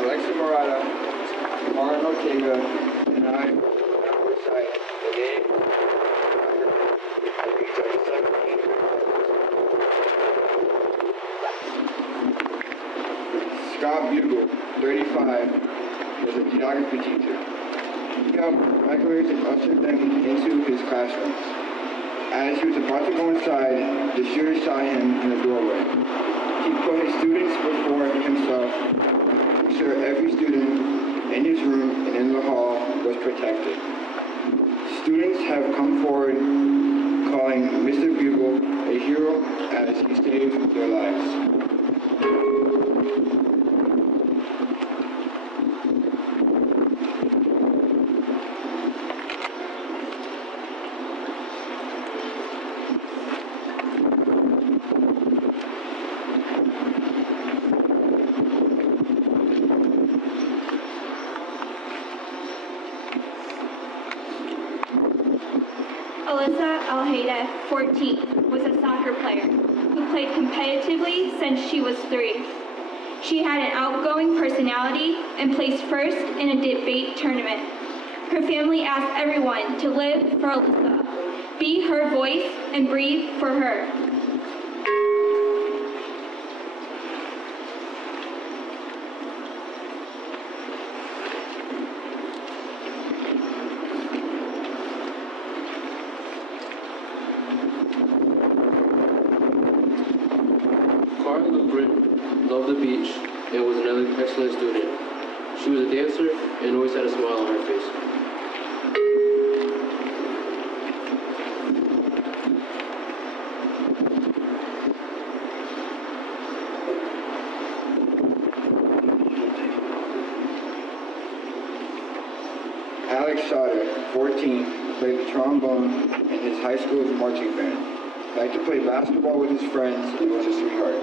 Alexa Morata, Martin Ortega, and I now recite the name Scott Bugle, 35, was a geography teacher. He helped regulars and ushered them into his classrooms. As he was about to go inside, the shooter saw him in the doorway. He put his students before himself, to ensure every student in his room and in the hall was protected. Students have come forward calling Mr. Bugle a hero as he saved their lives. Alyssa Alheida, 14, was a soccer player who played competitively since she was 3. She had an outgoing personality and placed first in a debate tournament. Her family asked everyone to live for Alyssa, be her voice, and breathe for her. Loved the beach and was another excellent student. She was a dancer and always had a smile on her face. Alex Sauter, 14, played the trombone in his high school's marching band. Liked to play basketball with his friends and was a sweetheart.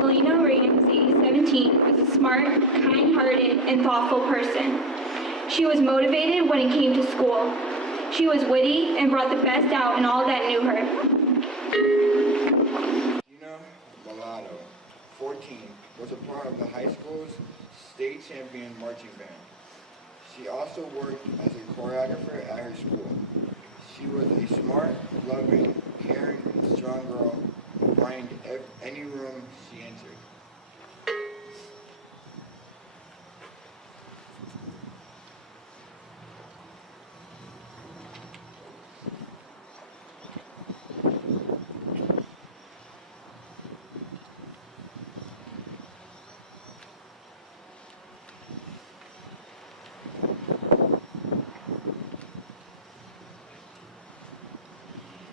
Helena Ramsey, 17, was a smart, kind-hearted, and thoughtful person. She was motivated when it came to school. She was witty and brought the best out in all that knew her. Gina Mulatto, 14, was a part of the high school's state champion marching band. She also worked as a choreographer at her school. She was a smart, loving, caring, and strong girl who brightened any room she entered.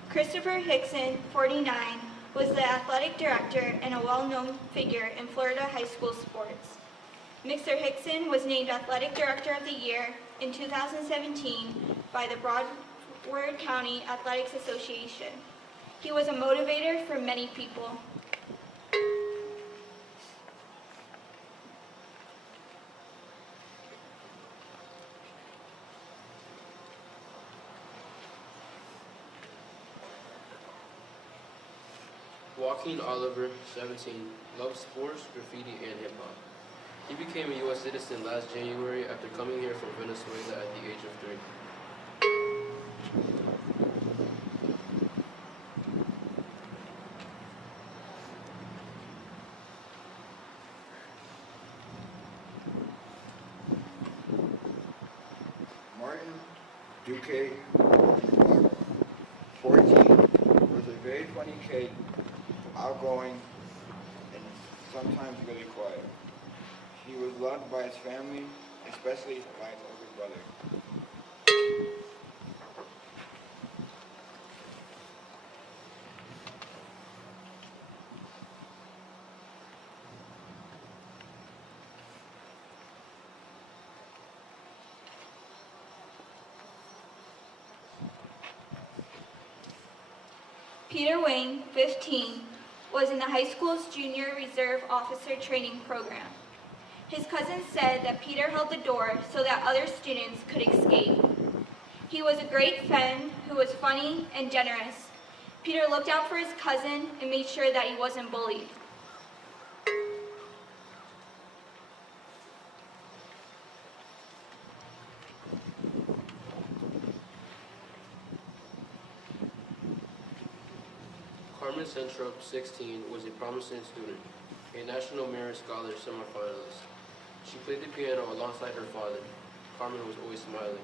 Christopher Hickson, 49, was the athletic director and a well-known figure in Florida high school sports. Mr. Hickson was named Athletic Director of the Year in 2017 by the Broward County Athletics Association. He was a motivator for many people. Joaquin Oliver, 17, loved sports, graffiti, and hip-hop. He became a U.S. citizen last January after coming here from Venezuela at the age of 3. Martin Duque, 14, was a very funny kid, outgoing, and sometimes really quiet. He was loved by his family, especially by his older brother. Peter Wayne, 15, was in the high school's junior reserve officer training program. His cousin said that Peter held the door so that other students could escape. He was a great friend who was funny and generous. Peter looked out for his cousin and made sure that he wasn't bullied. Carmen Centrup, 16, was a promising student, a National Merit Scholar semifinalist. She played the piano alongside her father. Carmen was always smiling.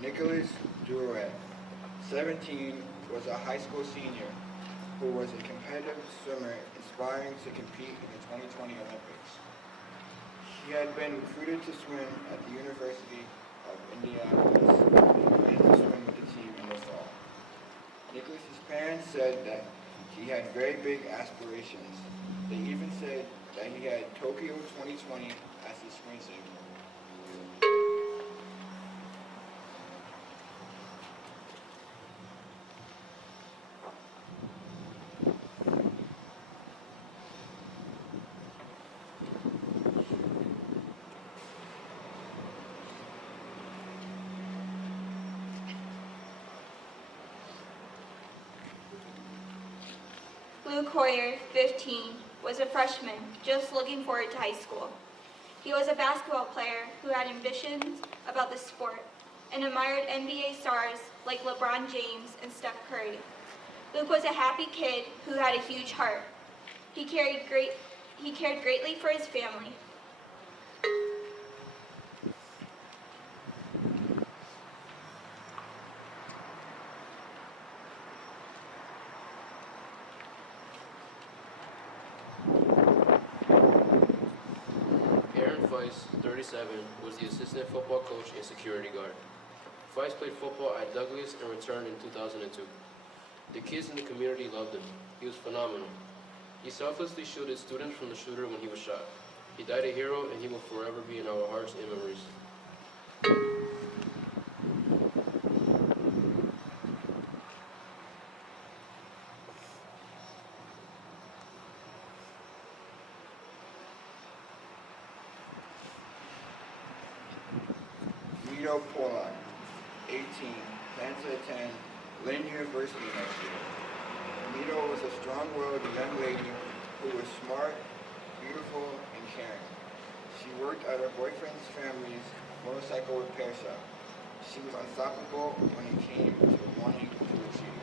Nicholas Duret, 17, was a high school senior who was a competitive swimmer aspiring to compete in the 2020 Olympics. He had been recruited to swim at the University of Indianapolis and planned to swim with the team in the fall. Nicholas's parents said that he had very big aspirations. They even said that he had Tokyo 2020 as his screensaver. Luke Hoyer, 15, was a freshman just looking forward to high school. He was a basketball player who had ambitions about the sport and admired NBA stars like LeBron James and Steph Curry. Luke was a happy kid who had a huge heart. He cared greatly for his family. Fice, 37, was the assistant football coach and security guard. Fice played football at Douglas and returned in 2002. The kids in the community loved him. He was phenomenal. He selflessly shielded students from the shooter when he was shot. He died a hero, and he will forever be in our hearts and memories. Pollard, 18, plans to attend Lynn University next year. Mito was a strong-willed young lady who was smart, beautiful, and caring. She worked at her boyfriend's family's motorcycle repair shop. She was unstoppable when it came to wanting to achieve.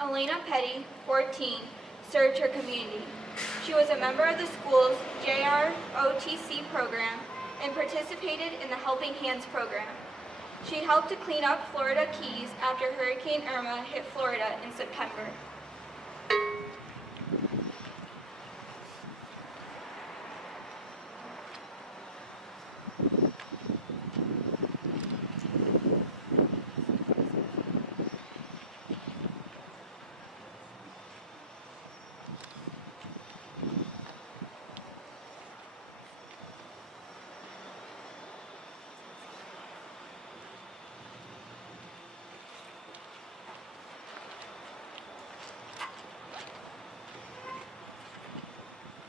Elena Petty, 14, served her community. She was a member of the school's JROTC program and participated in the Helping Hands program. She helped to clean up Florida Keys after Hurricane Irma hit Florida in September.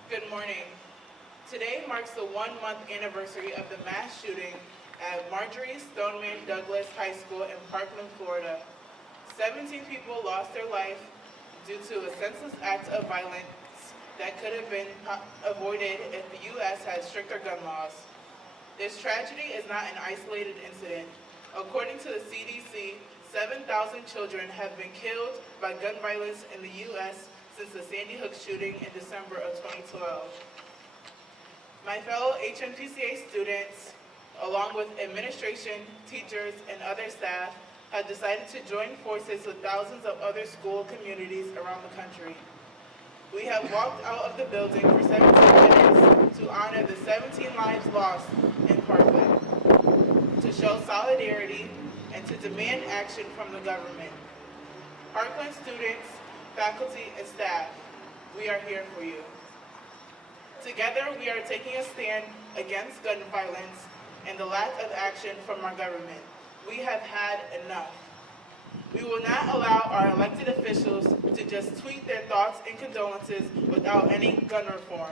Good morning. Today marks the one-month anniversary of the mass shooting at Marjorie Stoneman Douglas High School in Parkland, Florida. 17 people lost their life due to a senseless act of violence that could have been avoided if the U.S. had stricter gun laws. This tragedy is not an isolated incident. According to the CDC, 7,000 children have been killed by gun violence in the U.S. since the Sandy Hook shooting in December of 2012. My fellow HMTCA students, along with administration, teachers, and other staff, have decided to join forces with thousands of other school communities around the country. We have walked out of the building for 17 minutes to honor the 17 lives lost in Parkland, to show solidarity, and to demand action from the government. Parkland students, faculty, and staff, we are here for you. Together, we are taking a stand against gun violence and the lack of action from our government. We have had enough. We will not allow our elected officials to just tweet their thoughts and condolences without any gun reform.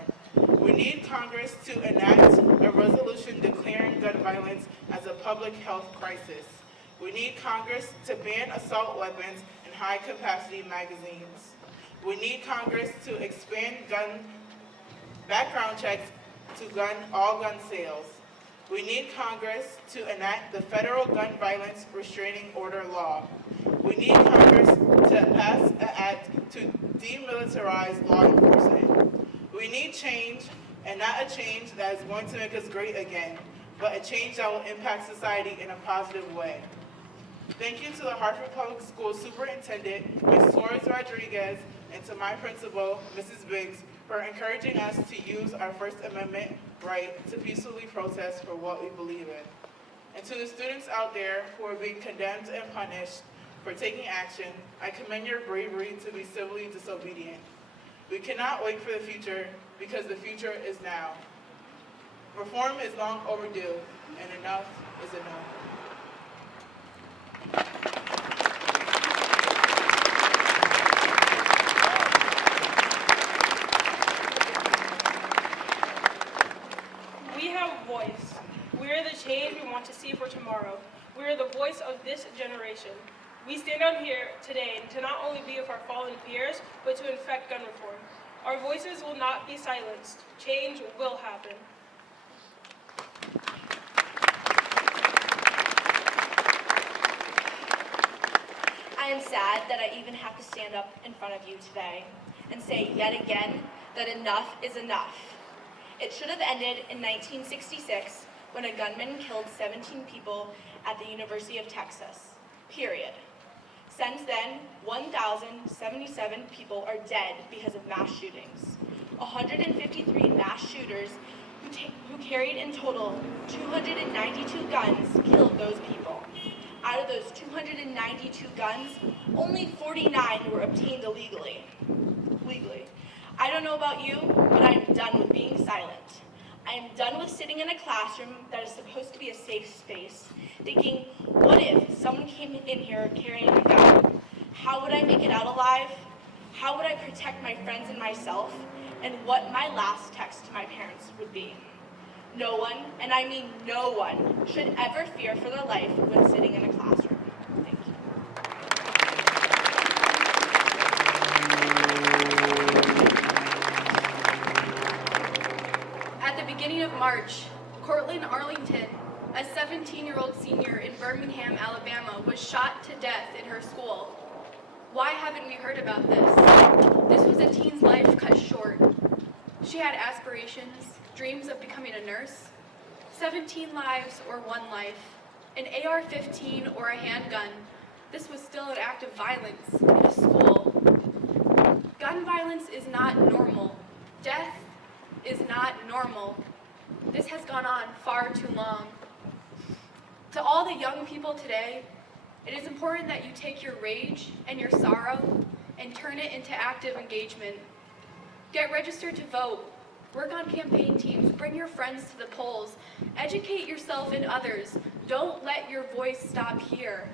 We need Congress to enact a resolution declaring gun violence as a public health crisis. We need Congress to ban assault weapons and high-capacity magazines. We need Congress to expand gun background checks to all gun sales. We need Congress to enact the federal gun violence restraining order law. We need Congress to pass an act to demilitarize law enforcement. We need change, and not a change that is going to make us great again, but a change that will impact society in a positive way. Thank you to the Hartford Public Schools Superintendent, Ms. Torres Rodriguez, and to my principal, Mrs. Biggs, for encouraging us to use our First Amendment right to peacefully protest for what we believe in. And to the students out there who are being condemned and punished for taking action, I commend your bravery to be civilly disobedient. We cannot wait for the future because the future is now. Reform is long overdue, and enough is enough. We have a voice. We are the change we want to see for tomorrow. We are the voice of this generation. We stand out here today to not only be with our fallen peers, but to effect gun reform. Our voices will not be silenced. Change will happen. I am sad that I even have to stand up in front of you today and say yet again that enough is enough. It should have ended in 1966 when a gunman killed 17 people at the University of Texas, period. Since then, 1,077 people are dead because of mass shootings. 153 mass shooters who carried in total 292 guns killed those people. Out of those 292 guns, only 49 were obtained illegally. I don't know about you, but I'm done with being silent. I am done with sitting in a classroom that is supposed to be a safe space, thinking, what if someone came in here carrying a gun? How would I make it out alive? How would I protect my friends and myself? And what my last text to my parents would be. No one, and I mean no one, should ever fear for their life when sitting in a classroom. Thank you. At the beginning of March, Cortland Arlington, a 17-year-old senior in Birmingham, Alabama, was shot to death in her school. Why haven't we heard about this? This was a teen's life cut short. She had aspirations, dreams of becoming a nurse. 17 lives or one life. An AR-15 or a handgun. This was still an act of violence in a school. Gun violence is not normal. Death is not normal. This has gone on far too long. To all the young people today, it is important that you take your rage and your sorrow and turn it into active engagement. Get registered to vote. Work on campaign teams. Bring your friends to the polls. Educate yourself and others. Don't let your voice stop here.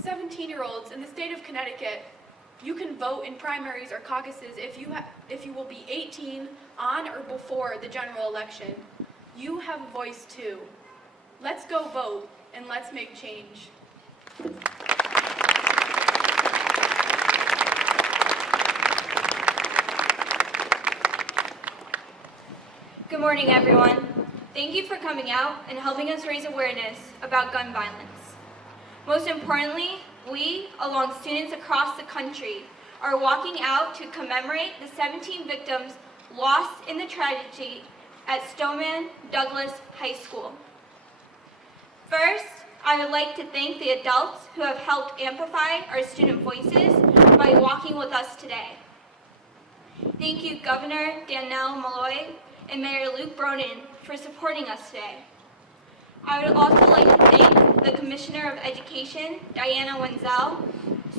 17-year-olds in the state of Connecticut, you can vote in primaries or caucuses if you will be 18 on or before the general election. You have a voice too. Let's go vote and let's make change. Good morning, everyone. Thank you for coming out and helping us raise awareness about gun violence. Most importantly, we, along students across the country, are walking out to commemorate the 17 victims lost in the tragedy at Stoneman Douglas High School. First, I would like to thank the adults who have helped amplify our student voices by walking with us today. Thank you, Governor Danielle Malloy and Mayor Luke Bronin for supporting us today. I would also like to thank the Commissioner of Education, Diana Wenzel,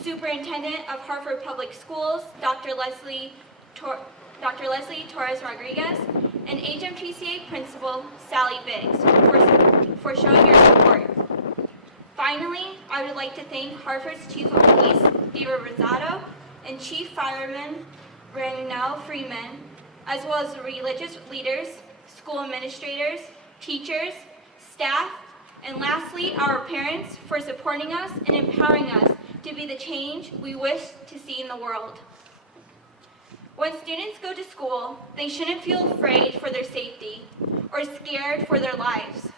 Superintendent of Hartford Public Schools, Dr. Leslie Torres-Rodriguez, and HMTCA Principal, Sally Biggs, for showing your support. Finally, I would like to thank Hartford's Chief of Police, David Rosado, and Chief Fireman, Ranel Freeman, as well as the religious leaders, school administrators, teachers, staff, and lastly, our parents for supporting us and empowering us to be the change we wish to see in the world. When students go to school, they shouldn't feel afraid for their safety or scared for their lives.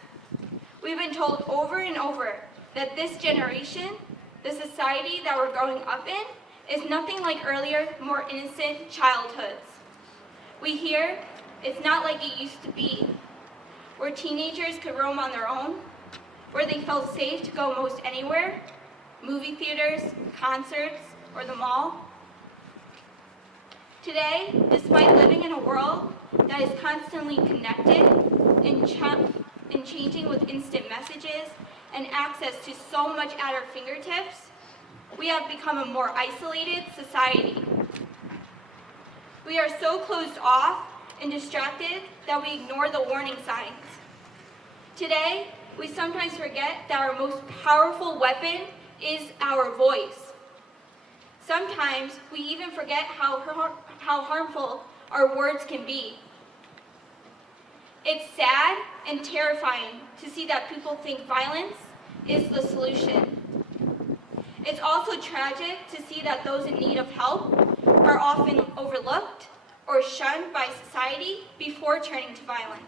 We've been told over and over that this generation, the society that we're growing up in, is nothing like earlier, more innocent childhoods. We hear it's not like it used to be, where teenagers could roam on their own, where they felt safe to go most anywhere, movie theaters, concerts, or the mall. Today, despite living in a world that is constantly connected and changing with instant messages and access to so much at our fingertips, we have become a more isolated society. We are so closed off and distracted that we ignore the warning signs. Today, we sometimes forget that our most powerful weapon is our voice. Sometimes we even forget how harmful our words can be. It's sad and terrifying to see that people think violence is the solution. It's also tragic to see that those in need of help are often overlooked or shunned by society before turning to violence.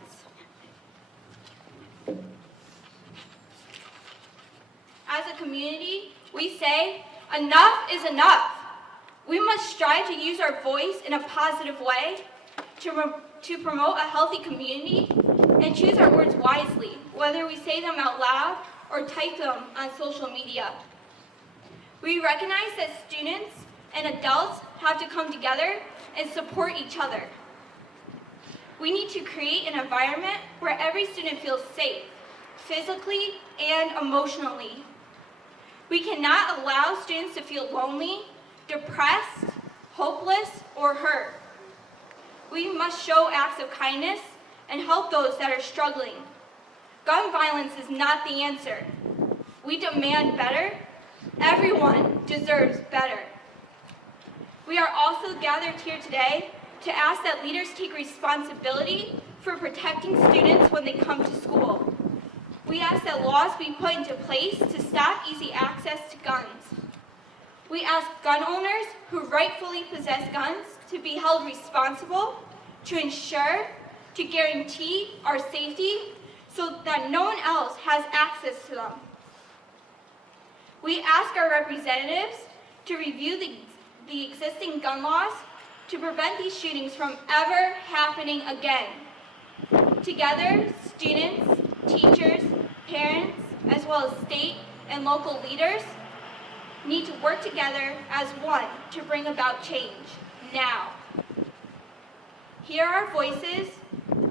As a community, we say, enough is enough. We must strive to use our voice in a positive way to promote a healthy community and choose our words wisely, whether we say them out loud or type them on social media. We recognize that students and adults have to come together and support each other. We need to create an environment where every student feels safe, physically and emotionally. We cannot allow students to feel lonely, depressed, hopeless, or hurt. We must show acts of kindness and help those that are struggling. Gun violence is not the answer. We demand better. Everyone deserves better. We are also gathered here today to ask that leaders take responsibility for protecting students when they come to school. We ask that laws be put into place to stop easy access to guns. We ask gun owners who rightfully possess guns to be held responsible, to guarantee our safety so that no one else has access to them. We ask our representatives to review the existing gun laws to prevent these shootings from ever happening again. Together, students, teachers, parents, as well as state and local leaders need to work together as one to bring about change now. Hear our voices,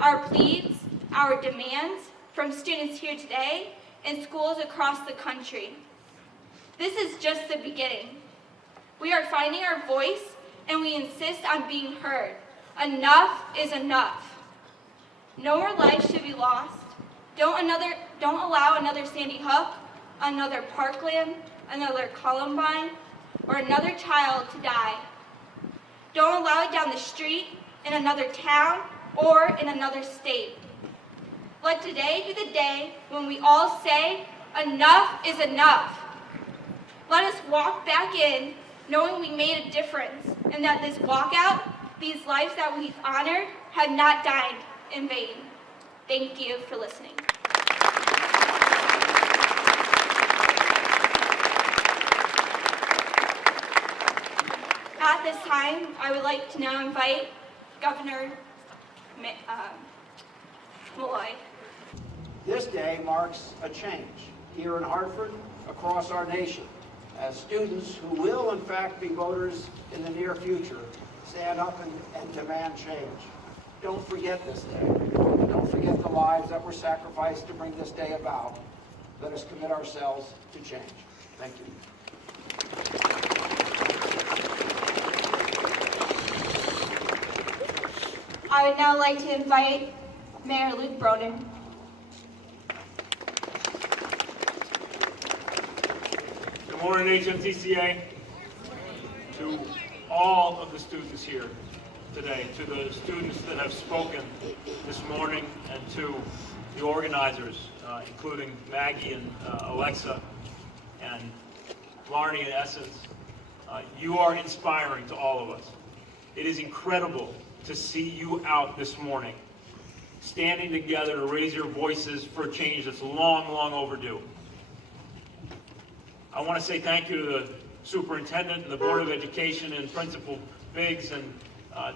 our pleas, our demands from students here today and schools across the country. This is just the beginning. We are finding our voice and we insist on being heard. Enough is enough. No more lives should be lost. Don't allow another Sandy Hook, another Parkland, another Columbine, or another child to die. Don't allow it down the street, in another town, or in another state. Let today be the day when we all say, enough is enough. Let us walk back in knowing we made a difference and that this walkout, these lives that we've honored, have not died in vain. Thank you for listening. At this time, I would like to now invite Governor Malloy. This day marks a change. here in Hartford, across our nation, as students who will in fact be voters in the near future stand up and demand change. Don't forget this day. Don't forget the lives that were sacrificed to bring this day about. Let us commit ourselves to change. Thank you. I would now like to invite Mayor Luke Broden. Good morning, HMTCA. To all of the students here today, to the students that have spoken this morning, and to the organizers, including Maggie and Alexa and Blarney and Essence, you are inspiring to all of us. It is incredible to see you out this morning, standing together to raise your voices for change that's long, long overdue. I want to say thank you to the superintendent and the Board of Education and Principal Biggs and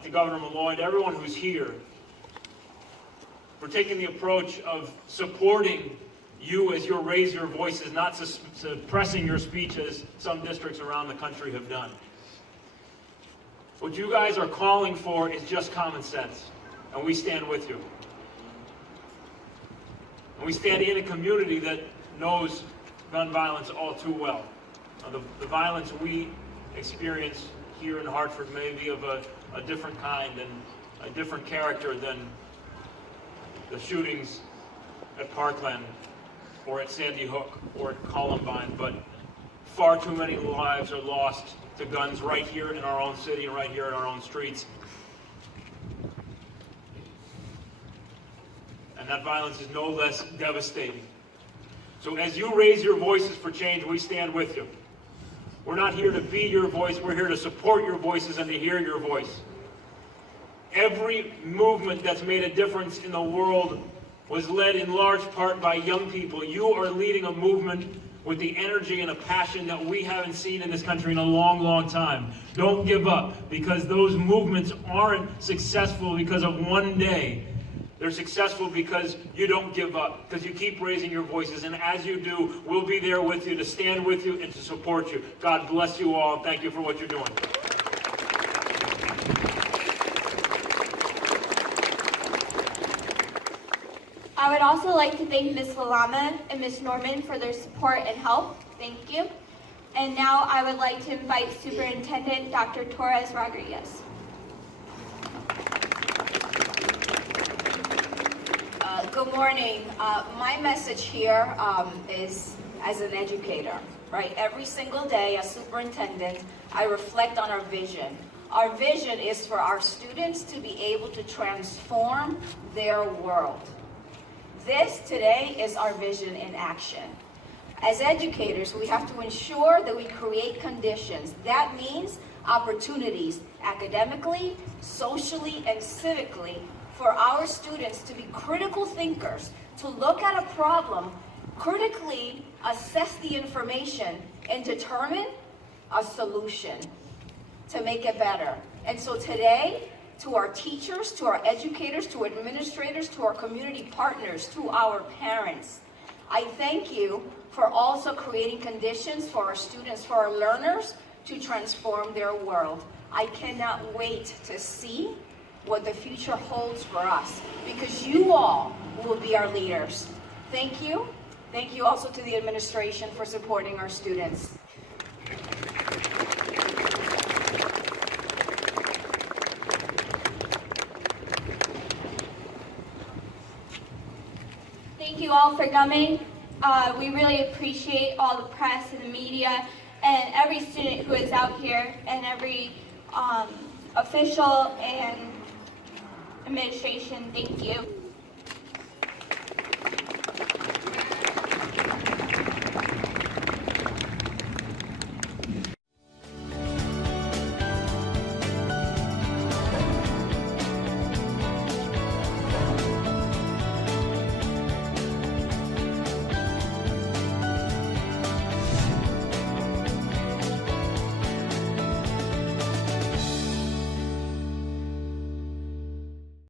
to Governor Malloy, to everyone who's here, for taking the approach of supporting you as you raise your voices, not suppressing your speech as some districts around the country have done. What you guys are calling for is just common sense, and we stand with you. And we stand in a community that knows gun violence all too well. The violence we experience here in Hartford may be of a different kind and a different character than the shootings at Parkland or at Sandy Hook or at Columbine, but far too many lives are lost to guns right here in our own city and right here in our own streets. And that violence is no less devastating. So as you raise your voices for change, we stand with you. We're not here to be your voice, we're here to support your voices and to hear your voice. Every movement that's made a difference in the world was led in large part by young people. You are leading a movement with the energy and a passion that we haven't seen in this country in a long, long time. Don't give up, because those movements aren't successful because of one day. They're successful because you don't give up, because you keep raising your voices, and as you do, we'll be there with you to stand with you and to support you. God bless you all. Thank you for what you're doing. I would also like to thank Ms. Lalama and Ms. Norman for their support and help. Thank you. And now I would like to invite Superintendent Dr. Torres Rodriguez. Good morning. My message here is as an educator, right? Every single day as superintendent, I reflect on our vision. Our vision is for our students to be able to transform their world. This today is our vision in action. As educators, we have to ensure that we create conditions. That means opportunities academically, socially, and civically for our students to be critical thinkers, to look at a problem, critically assess the information, and determine a solution to make it better. And so today, to our teachers, to our educators, to administrators, to our community partners, to our parents, I thank you for also creating conditions for our students, for our learners, to transform their world. I cannot wait to see what the future holds for us, because you all will be our leaders. Thank you. Thank you also to the administration for supporting our students. Thank you all for coming. We really appreciate all the press and the media and every student who is out here, and every official and administration. Thank you.